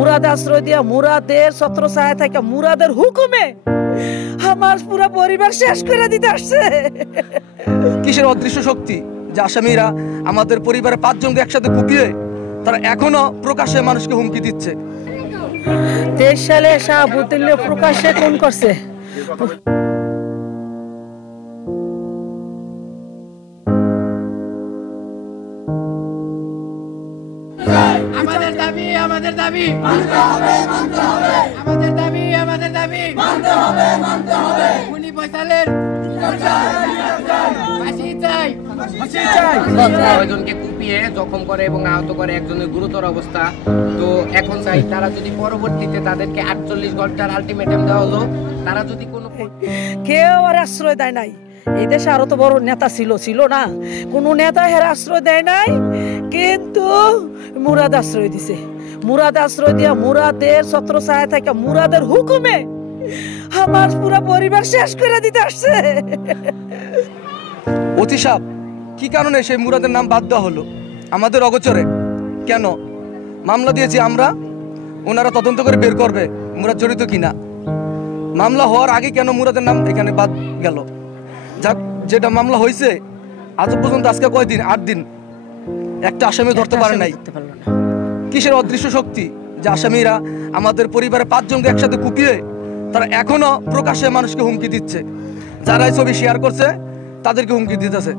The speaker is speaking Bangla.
মুরাদ আশ্রয় দিয়া মুরাদের ছত্রছায়া থেকে মুরাদের হুকুমে আমার পুরো পরিবার শেষ করে দিতে আসছে। কিসের অদৃশ্য শক্তি যে আসামিরা আমাদের পরিবারের 5 জনকে একসাথে কুপিয়ে তারা এখনো প্রকাশ্যে মানুষকে হুমকি দিচ্ছে। 23 সালে শাহাবুদ্দিন প্রকাশ্যে খুন করছে। আমাদের দাবি আমাদের দাবি মানতে হবে আমাদের দাবি আমাদের দাবি মানতে হবে খুনি ফয়সালের ফাঁসি চাই। কয়েকজনকে কুপিয়ে জখম করে এবং আহত করে একজনের গুরুতর অবস্থা। তো এখন চাই তারা যদি পরবর্তীতে তাদেরকে 48 ঘন্টার আলটিমেটাম দেওয়া হলো, তারা যদি কোনো কেউ আর আশ্রয় দেয় নাই। এই দেশে আরো তো বড় নেতা ছিল না, কোন নেতা হের আশ্রয় দেয় নাই, কিন্তু মুরাদ আশ্রয় দিছে। মুরাদ আশ্রয় দিয়া মুরাদের ছত্রছায়া থেকে মুরাদের হুকুমে আমার পুরো পরিবার শেষ করে দিতে আসছে। অতি সাপ কি কারণে সেই মুরাদের নাম বাদ দেওয়া হলো আমাদের অগোচরে? কেন মামলা দিয়েছি আমরা, ওনারা তদন্ত করে বের করবে মুরাদ জড়িত কিনা। মামলা হওয়ার আগে কেন মুরাদের নাম এখানে বাদ গেল? যাক, যেটা মামলা হয়েছে আজ পর্যন্ত আজকে কয়দিন, 8 দিন, একটা আসামি ধরতে পারে নাই। কিসের অদৃশ্য শক্তি যে আসামিরা আমাদের পরিবারের 5 জনকে একসাথে কুপিয়ে তারা এখনো প্রকাশ্যে মানুষকে হুমকি দিচ্ছে। যারা এই ছবি শেয়ার করছে তাদেরকে হুমকি দিতেছে।